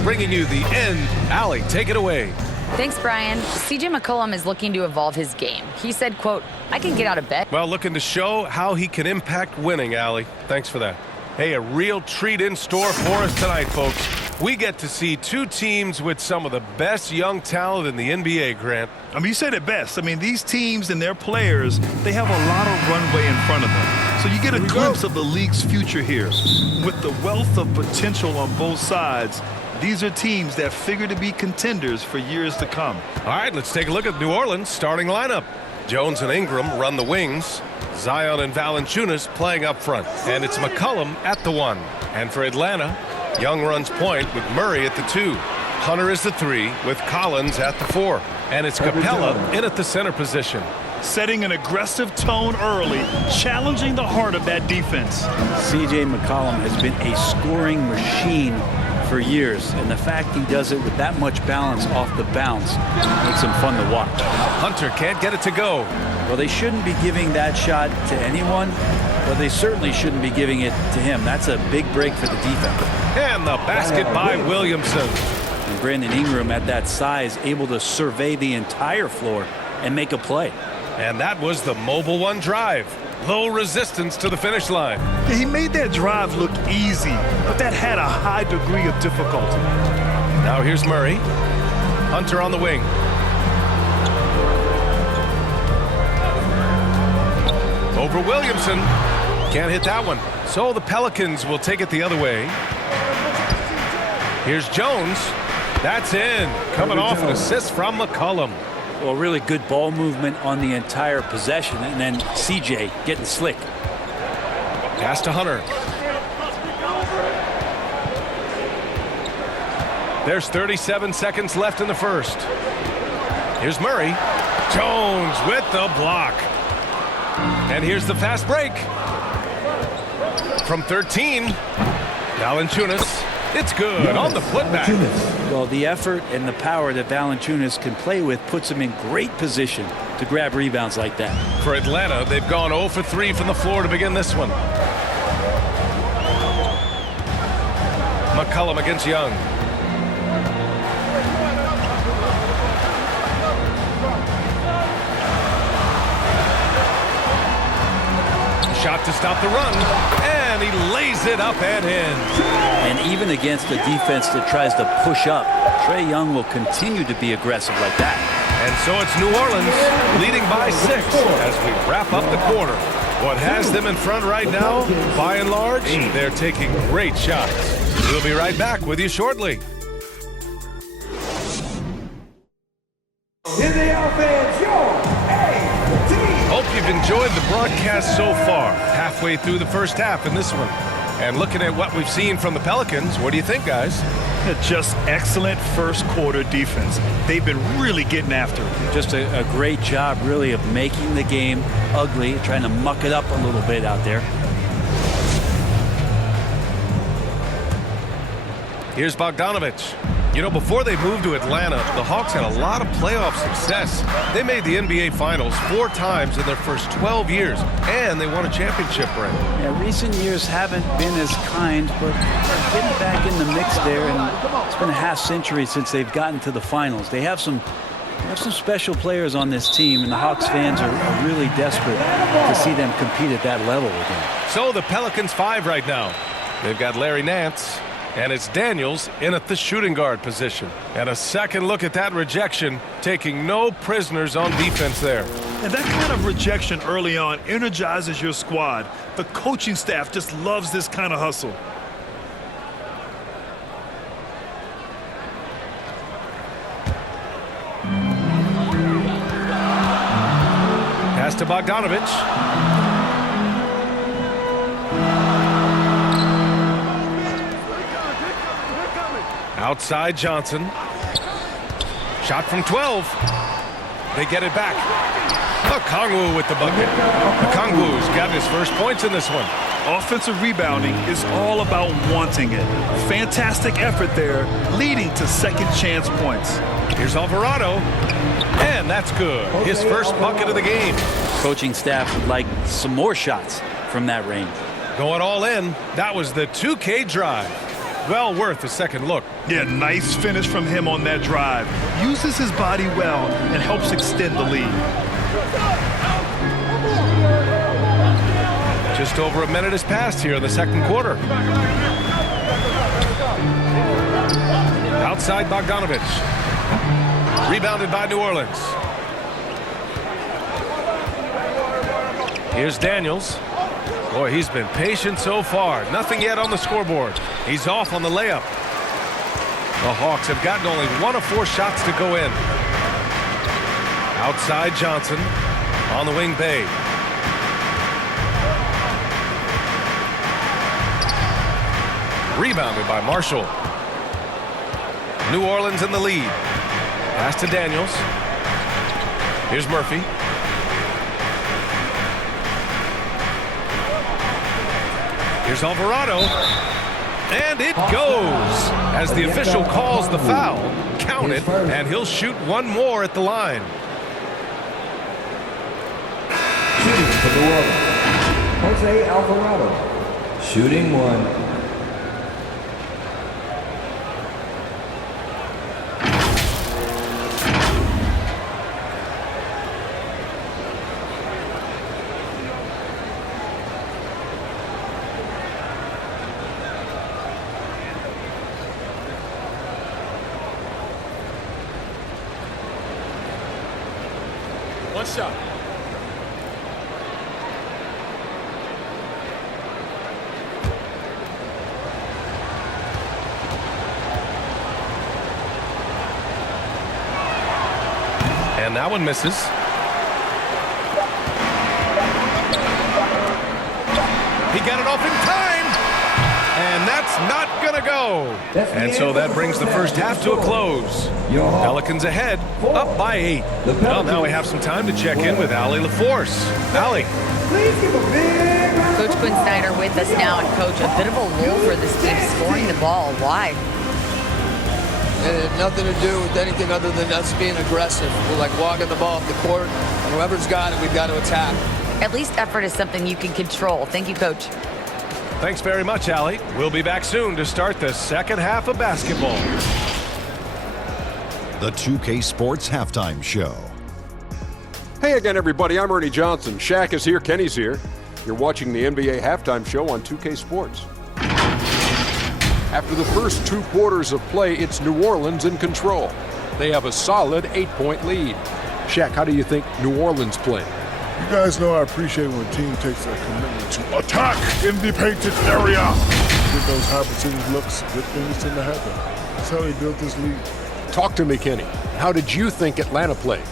bringing you the end. Allie, take it away. Thanks, Brian. C.J. McCollum is looking to evolve his game. He said, quote, "I can get out of bed." Well, looking to show how he can impact winning, Allie. Thanks for that. Hey, a real treat in store for us tonight, folks. We get to see two teams with some of the best young talent in the NBA, Grant. I mean, you said it best. I mean, these teams and their players, they have a lot of runway in front of them. So you get a glimpse of the league's future here. With the wealth of potential on both sides, these are teams that figure to be contenders for years to come. All right, let's take a look at New Orleans' starting lineup. Jones and Ingram run the wings. Zion and Valanciunas playing up front. And it's McCollum at the 1. And for Atlanta, Young runs point with Murray at the 2. Hunter is the 3 with Collins at the 4. And it's Capella in at the center position. Setting an aggressive tone early, challenging the heart of that defense. C.J. McCollum has been a scoring machine for years, and the fact he does it with that much balance off the bounce makes him fun to watch. Hunter can't get it to go. Well, they shouldn't be giving that shot to anyone, but they certainly shouldn't be giving it to him. That's a big break for the defense. And the basket by Williamson. And Brandon Ingram at that size, able to survey the entire floor and make a play. And that was the mobile one drive. Low resistance to the finish line. Yeah, he made that drive look easy, but that had a high degree of difficulty. Now here's Murray. Hunter on the wing. Over Williamson. Can't hit that one. So the Pelicans will take it the other way. Here's Jones. That's in. Coming off an assist from McCollum. Well, really good ball movement on the entire possession, and then C.J. getting slick. Pass to Hunter. There's 37 seconds left in the first. Here's Murray. Jones with the block. And here's the fast break. From 13, Valanciunas. It's good on the putback. Well, the effort and the power that Valanciunas can play with puts him in great position to grab rebounds like that. For Atlanta, they've gone 0 for 3 from the floor to begin this one. McCollum against Young. Shot to stop the run, and he lays it up and in. And even against a defense that tries to push up, Trae Young will continue to be aggressive like that. And so it's New Orleans leading by 6 as we wrap up the quarter. What has them in front right now, by and large, they're taking great shots. We'll be right back with you shortly. In the offense, Hope you've enjoyed the broadcast so far. Halfway through the first half in this one. And looking at what we've seen from the Pelicans, what do you think, guys? Just excellent first quarter defense. They've been really getting after it. Just a great job, really, of making the game ugly, trying to muck it up a little bit out there. Here's Bogdanovich. You know, before they moved to Atlanta, the Hawks had a lot of playoff success. They made the NBA Finals 4 times in their first 12 years, and they won a championship ring. Yeah, recent years haven't been as kind, but getting back in the mix there, and it's been a half century since they've gotten to the finals. They have some special players on this team, and the Hawks fans are really desperate to see them compete at that level again. So the Pelicans 5 right now. They've got Larry Nance. And it's Daniels in at the shooting guard position. And a second look at that rejection, taking no prisoners on defense there. And that kind of rejection early on energizes your squad. The coaching staff just loves this kind of hustle. Pass to Bogdanovich. Outside Johnson. Shot from 12. They get it back. Okongwu with the bucket. Okongwu's got his first points in this one. Offensive rebounding is all about wanting it. Fantastic effort there, leading to second chance points. Here's Alvarado. And that's good. His first bucket of the game. Coaching staff would like some more shots from that range. Going all in. That was the 2K drive. well worth a second look. Yeah, nice finish from him on that drive. Uses his body well and helps extend the lead. Just over a minute has passed here in the second quarter. Outside Bogdanovich. Rebounded by New Orleans. Here's Daniels. Boy, he's been patient so far. Nothing yet on the scoreboard. He's off on the layup. The Hawks have gotten only 1 of 4 shots to go in. Outside Johnson. On the wing, Bay. Rebounded by Marshall. New Orleans in the lead. Pass to Daniels. Here's Murphy. Here's Alvarado. And it goes. As the official calls the foul, count it, and he'll shoot one more at the line. Shooting for New Orleans, Jose Alvarado. Shooting 1. One shot. And that one misses. He got it off in time. And that's not going to go. And so that brings the first half to a close. Pelicans ahead, up by 8. Well, now we have some time to check in with Allie LaForce. Allie. Coach Quinn Snyder with us now. And, Coach, a bit of a lull for this team scoring the ball. Why? It had nothing to do with anything other than us being aggressive. We're like walking the ball up the court, and whoever's got it, we've got to attack. At least effort is something you can control. Thank you, Coach. Thanks very much, Allie. We'll be back soon to start the second half of basketball. The 2K Sports Halftime Show. Hey again, everybody. I'm Ernie Johnson. Shaq is here. Kenny's here. You're watching the NBA Halftime Show on 2K Sports. After the first 2 quarters of play, it's New Orleans in control. They have a solid 8-point lead. Shaq, how do you think New Orleans playing? You guys know I appreciate when a team takes a commitment to attack in the painted area. Get those high percentage looks, good things tend to happen. That's how they built this league. Talk to me, Kenny. How did you think Atlanta played?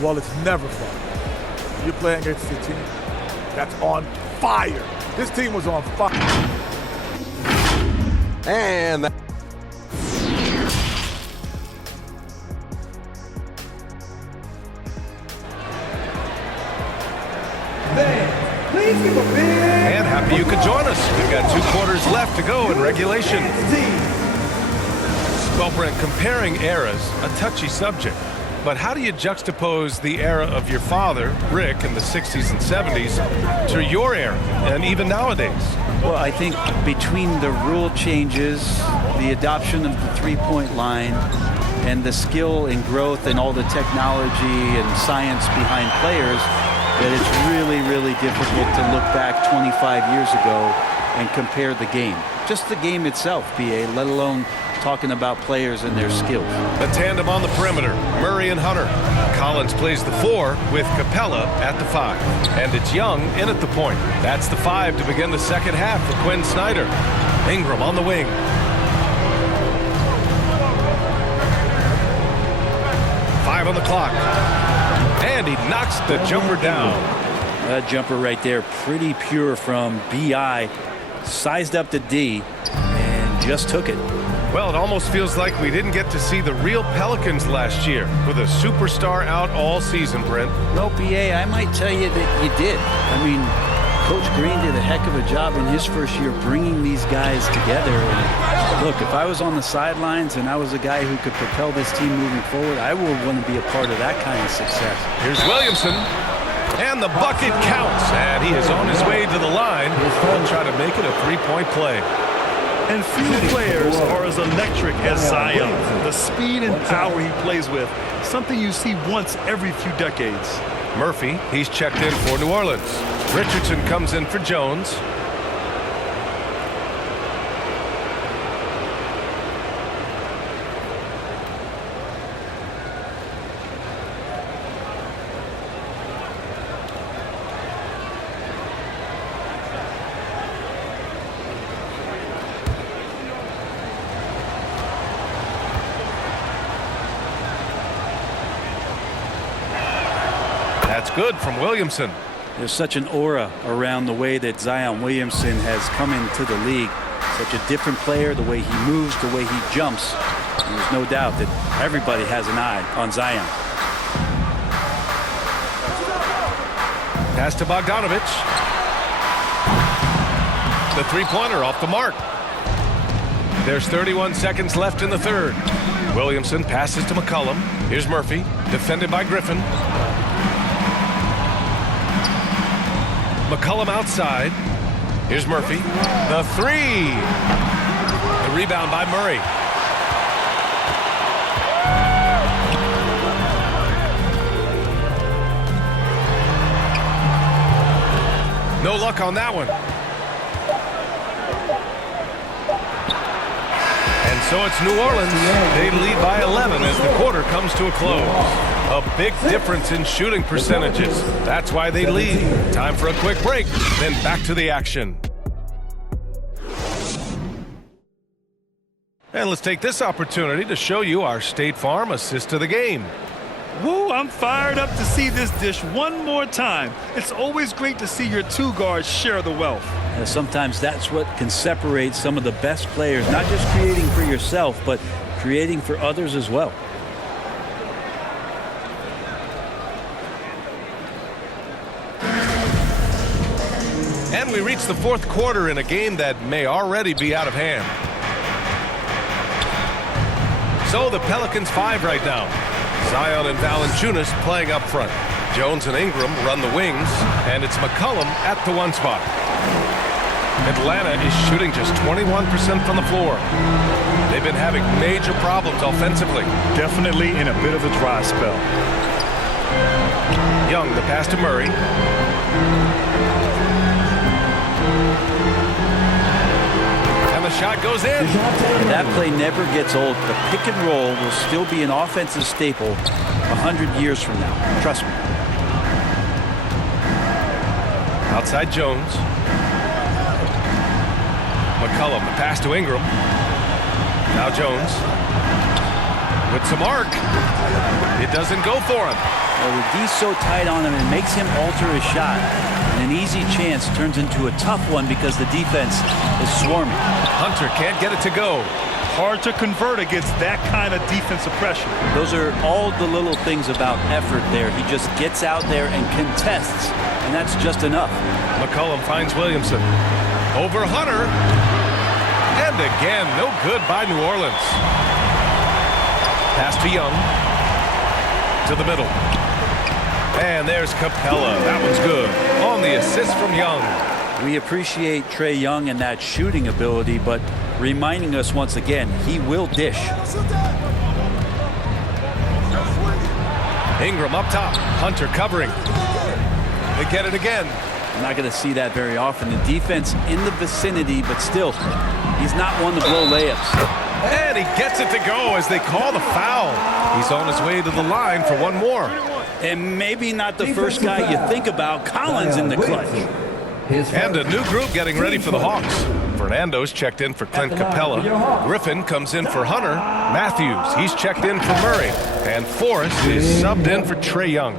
Well, it's never fun. You're playing against a team that's on fire. This team was on fire. And that And happy you could join us. We've got 2 quarters left to go in regulation. Well, Brent, comparing eras, a touchy subject. But how do you juxtapose the era of your father, Rick, in the 60s and 70s, to your era, and even nowadays? Well, I think between the rule changes, the adoption of the three-point line, and the skill and growth and all the technology and science behind players, that it's really, really difficult to look back 25 years ago and compare the game. Just the game itself, BA, let alone talking about players and their skills. The tandem on the perimeter, Murray and Hunter. Collins plays the 4 with Capella at the 5. And it's Young in at the point. That's the 5 to begin the second half for Quinn Snyder. Ingram on the wing. Five on the clock. And he knocks the jumper down. That jumper right there, pretty pure from B.I. Sized up to D and just took it. Well, it almost feels like we didn't get to see the real Pelicans last year with a superstar out all season, Brent. Well, B.A., I might tell you that you did. I mean, Coach Green did a heck of a job in his first year bringing these guys together. And look, if I was on the sidelines and I was a guy who could propel this team moving forward, I would want to be a part of that kind of success. Here's Williamson. And the bucket counts. And he is on his way to the line. He'll try to make it a 3-point play. And few players are as electric as Zion. The speed and power he plays with, something you see once every few decades. Murphy, he's checked in for New Orleans. Richardson comes in for Jones. That's good from Williamson. There's such an aura around the way that Zion Williamson has come into the league. Such a different player, the way he moves, the way he jumps. And there's no doubt that everybody has an eye on Zion. Pass to Bogdanovich. The three-pointer off the mark. There's 31 seconds left in the third. Williamson passes to McCollum. Here's Murphy, defended by Griffin. McCollum outside. Here's Murphy. The three. The rebound by Murray. No luck on that one. And so it's New Orleans. They lead by 11 as the quarter comes to a close. A big difference in shooting percentages. That's why they lead. Time for a quick break, then back to the action. And let's take this opportunity to show you our State Farm assist to the game. Woo, I'm fired up to see this dish one more time. It's always great to see your two guards share the wealth. Sometimes that's what can separate some of the best players, not just creating for yourself, but creating for others as well. And we reach the fourth quarter in a game that may already be out of hand. So the Pelicans 5 right now. Zion and Valanciunas playing up front. Jones and Ingram run the wings, and it's McCollum at the one spot. Atlanta is shooting just 21% from the floor. They've been having major problems offensively. Definitely in a bit of a dry spell. Young, the pass to Murray. And the shot goes in. That play never gets old. The pick and roll will still be an offensive staple 100 years from now. Trust me. Outside Jones. McCollum, the pass to Ingram. Now Jones. With some arc. It doesn't go for him. Well, the D's so tight on him, it makes him alter his shot. And an easy chance turns into a tough one because the defense is swarming. Hunter can't get it to go. Hard to convert against that kind of defensive pressure. Those are all the little things about effort there. He just gets out there and contests, and that's just enough. McCollum finds Williamson. Over Hunter. And again, no good by New Orleans. Pass to Young. To the middle. And there's Capella. That one's good. On the assist from Young. We appreciate Trae Young and that shooting ability, but reminding us once again, he will dish. Ingram up top. Hunter covering. They get it again. I'm not going to see that very often. The defense in the vicinity, but still, he's not one to blow layups. And he gets it to go as they call the foul. He's on his way to the line for one more. And maybe not the first guy you think about. Collins in the clutch. And a new group getting ready for the Hawks. Fernando's checked in for Clint Capella. Griffin comes in for Hunter. Matthews, he's checked in for Murray. And Forrest is subbed in for Trae Young.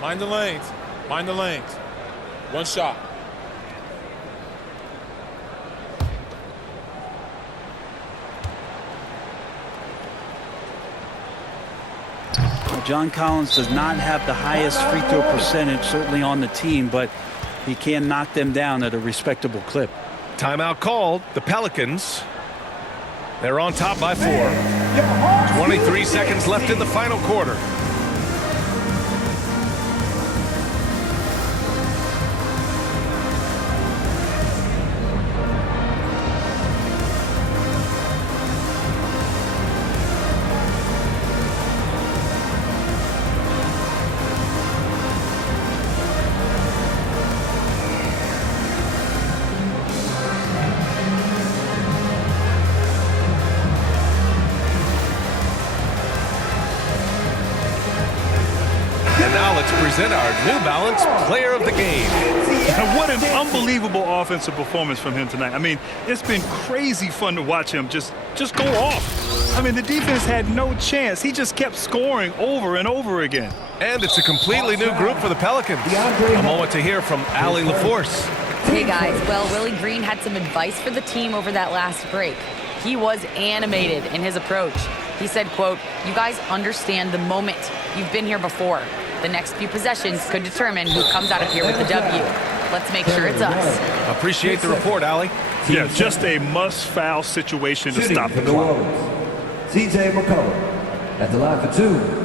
Mind the lanes. Mind the lanes. One shot. John Collins does not have the highest free throw percentage, certainly on the team, but he can knock them down at a respectable clip. Timeout called. The Pelicans. They're on top by 4. 23 seconds left in the final quarter. And now let's present our New Balance Player of the Game. And what an unbelievable offensive performance from him tonight. I mean, it's been crazy fun to watch him just go off. I mean, the defense had no chance. He just kept scoring over and over again. And it's a completely new group for the Pelicans. A moment to hear from Allie LaForce. Hey guys, well, Willie Green had some advice for the team over that last break. He was animated in his approach. He said, quote, "You guys understand the moment. You've been here before. The next few possessions could determine who comes out of here with the W. Let's make sure it's us." Appreciate the report, Allie. Yeah, just a must-foul situation to stop the clock. CJ McCollum at the line for 2.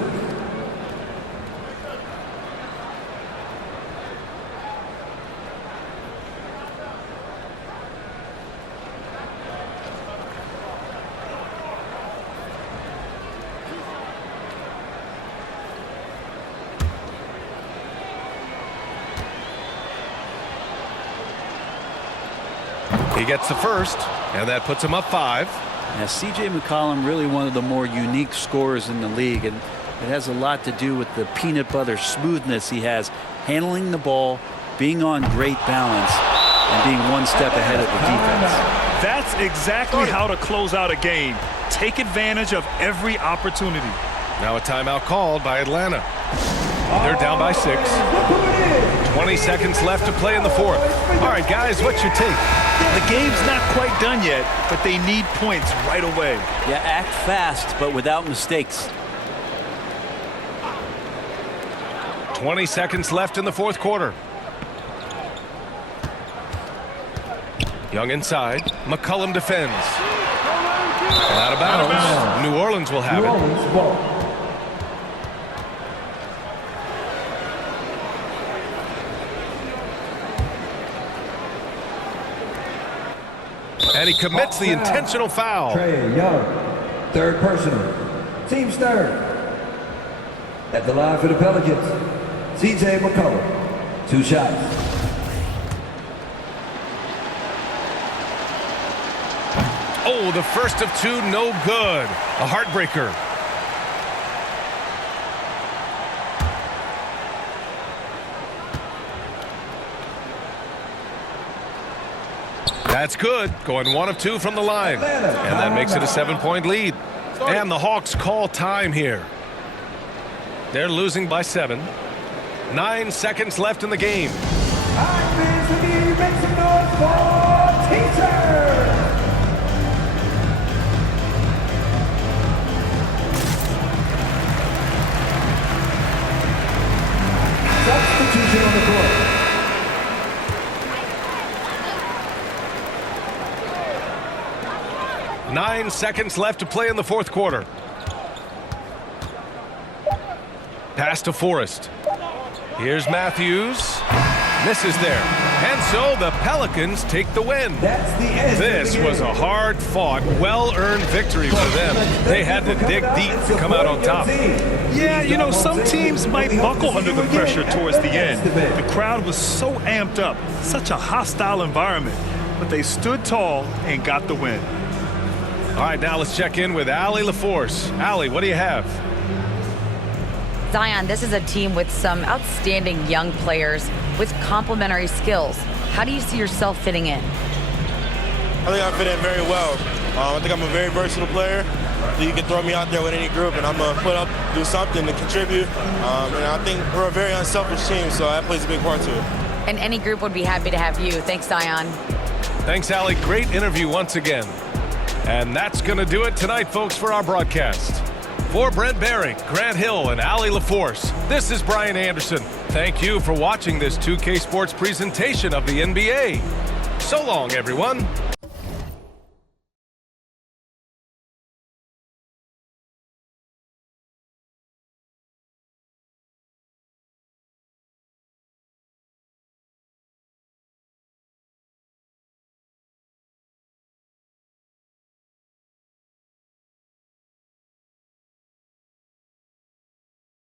He gets the first, and that puts him up 5. Now, C.J. McCollum, really one of the more unique scorers in the league, and it has a lot to do with the peanut butter smoothness he has, handling the ball, being on great balance, and being one step ahead of the defense. That's exactly how to close out a game. Take advantage of every opportunity. Now a timeout called by Atlanta. They're down by 6. 20 seconds left to play in the 4th. All right, guys, what's your take? The game's not quite done yet, but they need points right away. Yeah, act fast, but without mistakes. 20 seconds left in the 4th quarter. Young inside. McCollum defends. Out of bounds. New Orleans will have it. And he commits the intentional foul. Trey Young, 3rd personal. Team's 3rd. At the line for the Pelicans, CJ McCollum, 2 shots. Oh, the first of 2, no good. A heartbreaker. That's good. Going 1 of 2 from the line. And that makes it a 7-point lead. And the Hawks call time here. They're losing by 7. 9 seconds left in the game. Make some noise for Teacher! Substitution on the court. Nine seconds left to play in the 4th quarter. Pass to Forrest. Here's Matthews. Misses there. And so the Pelicans take the win. That's the end. This was a hard-fought, well-earned victory for them. They had to dig deep to come out on top. Yeah, you know, some teams might buckle under the pressure towards the end. The crowd was so amped up, such a hostile environment, but they stood tall and got the win. All right, now let's check in with Allie LaForce. Allie, what do you have? Zion, this is a team with some outstanding young players with complementary skills. How do you see yourself fitting in? I think I fit in very well. I think I'm a very versatile player. You can throw me out there with any group, and I'm going to put up, do something to contribute. And I think we're a very unselfish team, so that plays a big part to it. And any group would be happy to have you. Thanks, Zion. Thanks, Allie. Great interview once again. And that's going to do it tonight, folks, for our broadcast. For Brent Barry, Grant Hill, and Allie LaForce, this is Brian Anderson. Thank you for watching this 2K Sports presentation of the NBA. So long, everyone.